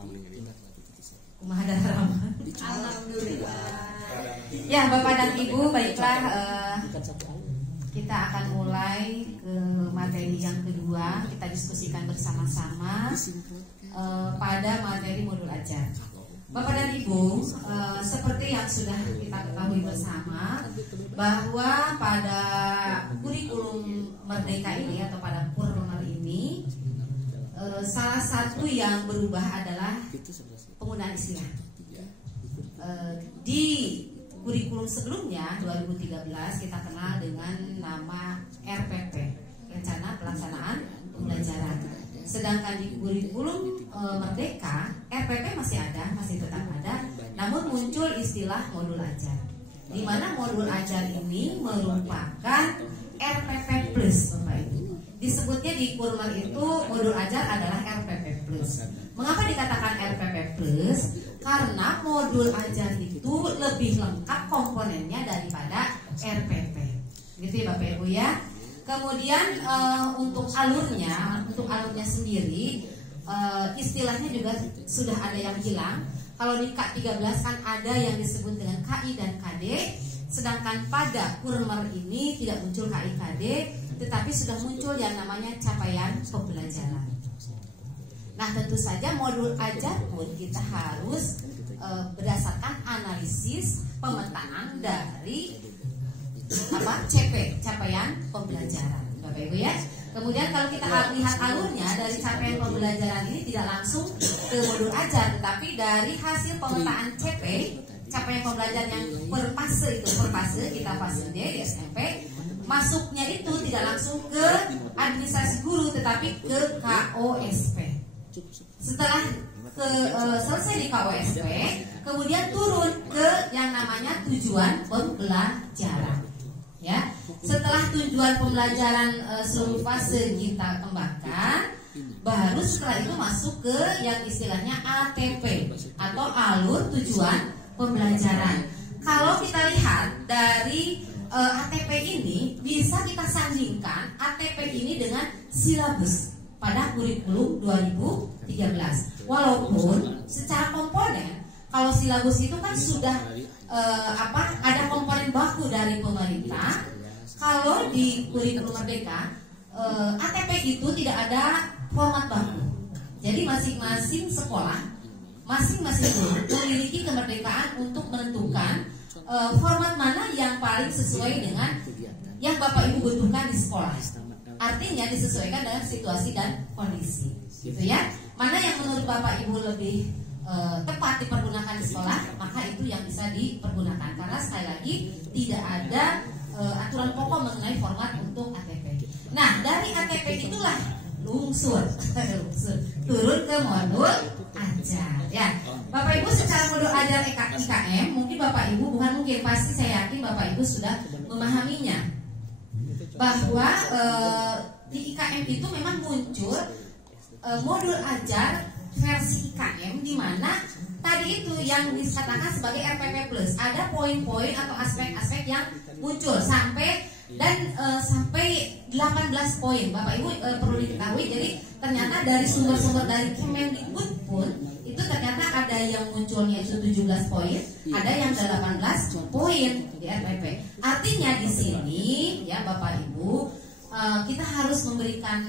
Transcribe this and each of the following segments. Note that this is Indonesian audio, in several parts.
Alhamdulillah. Ya Bapak dan Ibu, baiklah kita akan mulai ke materi yang kedua. Kita diskusikan bersama-sama pada materi modul ajar. Bapak dan Ibu, seperti yang sudah kita ketahui bersama bahwa pada kurikulum Merdeka ini atau pada Purmer ini salah satu yang berubah adalah penggunaan istilah. Di kurikulum sebelumnya 2013 kita kenal dengan nama RPP, Rencana Pelaksanaan Pembelajaran. Sedangkan di kurikulum Merdeka RPP masih ada, masih tetap ada, namun muncul istilah modul ajar, di mana modul ajar ini merupakan RPP plus, Bapak Ibu. Disebutnya di Purmer itu modul ajar adalah RPP plus. Mengapa dikatakan RPP plus? Karena modul ajar itu lebih lengkap komponennya daripada RPP. Gitu ya Bapak Ibu ya. Kemudian untuk alurnya sendiri istilahnya juga sudah ada yang hilang. Kalau di K13 kan ada yang disebut dengan KI dan KD, sedangkan pada Purmer ini tidak muncul KI KD, tetapi sudah muncul yang namanya capaian pembelajaran. Nah tentu saja modul ajar pun kita harus berdasarkan analisis pemetaan dari CP, capaian pembelajaran, Bapak Ibu ya. Kemudian kalau kita lihat alurnya dari capaian pembelajaran ini tidak langsung ke modul ajar, tetapi dari hasil pemetaan CP, capaian pembelajaran yang per fase kita fase D di SMP, masuknya itu tidak langsung ke administrasi guru tetapi ke KOSP. Setelah selesai di KOSP, kemudian turun ke yang namanya tujuan pembelajaran. Ya, setelah tujuan pembelajaran seluruh fase kita kembangkan, baru setelah itu masuk ke yang istilahnya ATP atau alur tujuan pembelajaran. Kalau kita lihat dari ATP ini, bisa kita sandingkan ATP ini dengan silabus pada kurikulum 2013. Walaupun secara komponen, kalau silabus itu kan sudah ada komponen baku dari pemerintah. Kalau di kurikulum Merdeka ATP itu tidak ada format baku. Jadi masing-masing sekolah, masing-masing guru memiliki kemerdekaan untuk menentukan format mana yang paling sesuai dengan yang Bapak Ibu butuhkan di sekolah. Artinya disesuaikan dengan situasi dan kondisi, gitu ya. Mana yang menurut Bapak Ibu lebih tepat dipergunakan di sekolah, maka itu yang bisa dipergunakan. Karena sekali lagi tidak ada aturan pokok mengenai format untuk ATP. Nah dari ATP itulah lungsur turun ke modul ajar ya. Bapak Ibu secara modul ajar IKM mungkin Bapak Ibu pasti saya yakin Bapak Ibu sudah memahaminya, bahwa di IKM itu memang muncul modul ajar versi IKM, di mana tadi itu yang dikatakan sebagai RPP plus, ada poin-poin atau aspek-aspek yang muncul sampai 18 poin. Bapak Ibu perlu diketahui, jadi ternyata dari sumber-sumber dari Kemendikbud pun itu ternyata ada yang munculnya itu 17 poin, ada yang 18 poin di RPP. Artinya di sini ya Bapak Ibu, kita harus memberikan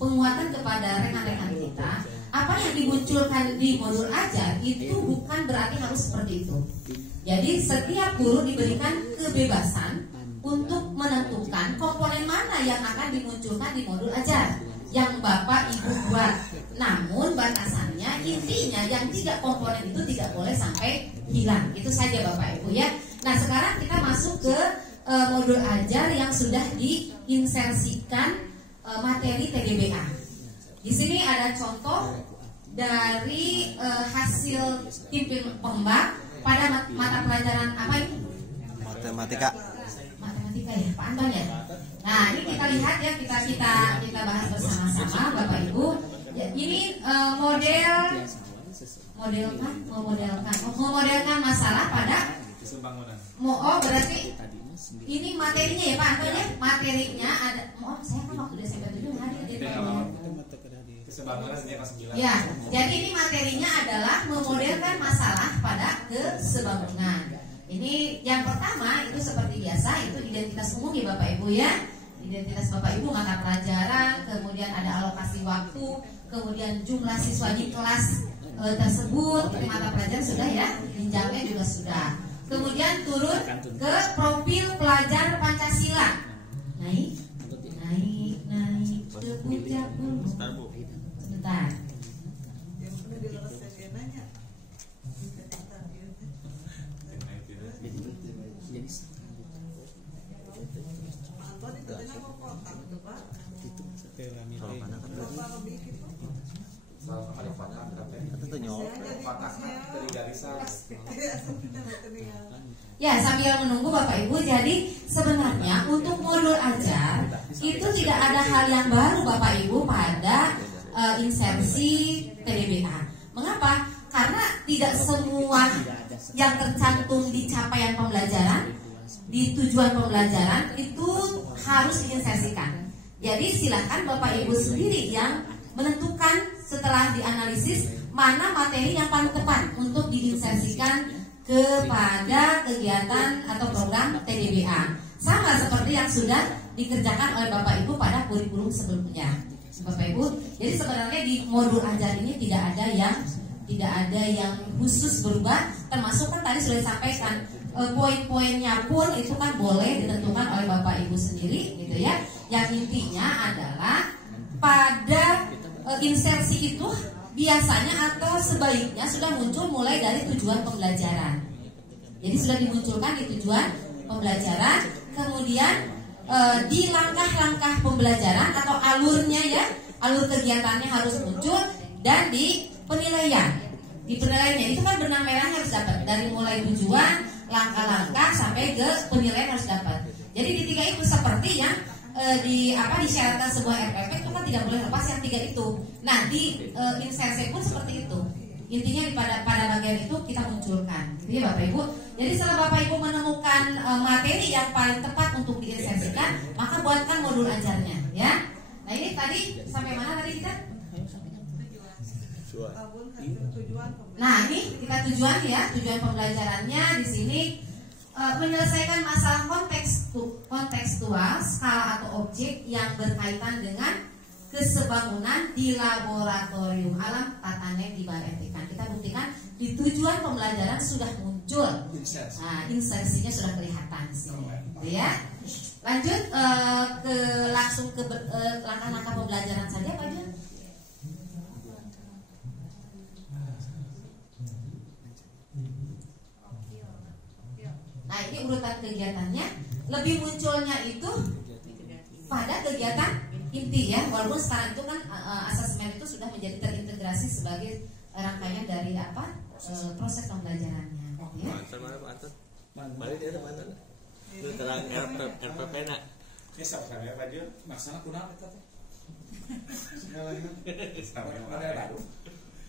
penguatan kepada rekan-rekan kita. Apa yang dimunculkan di modul ajar itu bukan berarti harus seperti itu. Jadi setiap guru diberikan kebebasan untuk menentukan komponen mana yang akan dimunculkan di modul ajar yang Bapak Ibu buat. Namun batasannya, intinya yang 3 komponen itu tidak boleh sampai hilang. Itu saja Bapak Ibu ya. Nah sekarang kita masuk ke modul ajar yang sudah diinsersikan materi TDBA. Di sini ada contoh dari hasil tim pembak pada mata pelajaran apa ini? Matematika ya, Pak Anton ya. Nah ini kita lihat ya, kita bahas bersama-sama Bapak Ibu. Ya, ini memodelkan masalah pada berarti ini materinya ya Pak Anton ya. Materinya ada, saya kan waktu Desember 7 hadir di Kesebangunan kelas 9. Ya, jadi ini materinya adalah memodelkan masalah pada kesebangunan. Ini yang pertama itu seperti biasa itu identitas umum ya Bapak Ibu ya. Identitas Bapak Ibu mata pelajaran, kemudian ada alokasi waktu, kemudian jumlah siswa di kelas tersebut, mata pelajaran sudah ya, jenjangnya juga sudah. Kemudian turun ke profil pelajar Pancasila. Naik ke puncak gunung. Sebentar. Ya, sambil menunggu Bapak Ibu, jadi sebenarnya untuk modul ajar itu tidak ada hal yang baru Bapak Ibu pada insersi TDBA. Mengapa? Karena tidak semua yang tercantum di capaian pembelajaran, di tujuan pembelajaran itu harus diinsersikan. Jadi silakan Bapak Ibu sendiri yang menentukan setelah dianalisis mana materi yang paling tepat untuk diinsersikan kepada kegiatan atau program TDBA. Sama seperti yang sudah dikerjakan oleh Bapak Ibu pada kurikulum sebelumnya. Bapak Ibu, jadi sebenarnya di modul ajar ini tidak ada yang khusus berubah, termasuk kan tadi sudah disampaikan poin-poinnya pun itu kan boleh ditentukan oleh Bapak Ibu sendiri gitu ya. Yang intinya adalah pada insersi itu biasanya atau sebaiknya sudah muncul mulai dari tujuan pembelajaran. Jadi sudah dimunculkan di tujuan pembelajaran, kemudian di langkah-langkah pembelajaran atau alurnya ya, alur kegiatannya harus muncul, dan di penilaian. Di penilaiannya itu kan benang merahnya harus dapat dari mulai tujuan, langkah-langkah sampai ke penilaian harus dapat. Jadi di tiga itu seperti yang disyaratkan sebuah RPP itu kan tidak boleh lepas yang tiga itu. Nah di insersi pun seperti itu. Intinya pada bagian itu kita munculkan, gitu ya Bapak Ibu. Jadi setelah Bapak Ibu menemukan materi yang paling tepat untuk diinsersikan, maka buatkan modul ajarnya, ya. Nah ini tadi sampai mana tadi kita? Nah ini kita tujuan ya, tujuan pembelajarannya di sini menyelesaikan masalah kontekstual, skala atau objek yang berkaitan dengan kesebangunan di laboratorium alam tatanen di Balai Etikan. Kita buktikan di tujuan pembelajaran sudah muncul. Nah, insersinya sudah kelihatan di sini. Gitu ya. Lanjut langsung ke langkah-langkah pembelajaran saja Pak Jun. Nah, ini urutan kegiatannya. Lebih munculnya itu pada kegiatan inti ya, walaupun sekarang itu kan asesmen itu sudah menjadi terintegrasi sebagai rangkaian dari proses pembelajarannya. Ya. Balik dia teman-teman. Itu terang RPP nak. Ini sampai apa dia? Masalah kurang kita tuh. Sampai mana baru?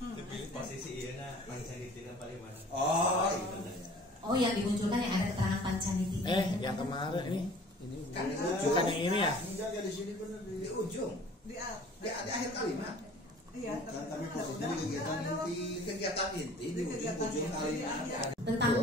Tapi posisi iya nak pancaniti paling mana? Oh yang dimunculkan yang ada keterangan pancaniti. Yang kemarin ini. Kan Bukan yang ini ya? Enggak di sini benar di ujung. Di akhir kalimat. Iya, Tapi posisinya kegiatan inti di ujung kalimat. Tentang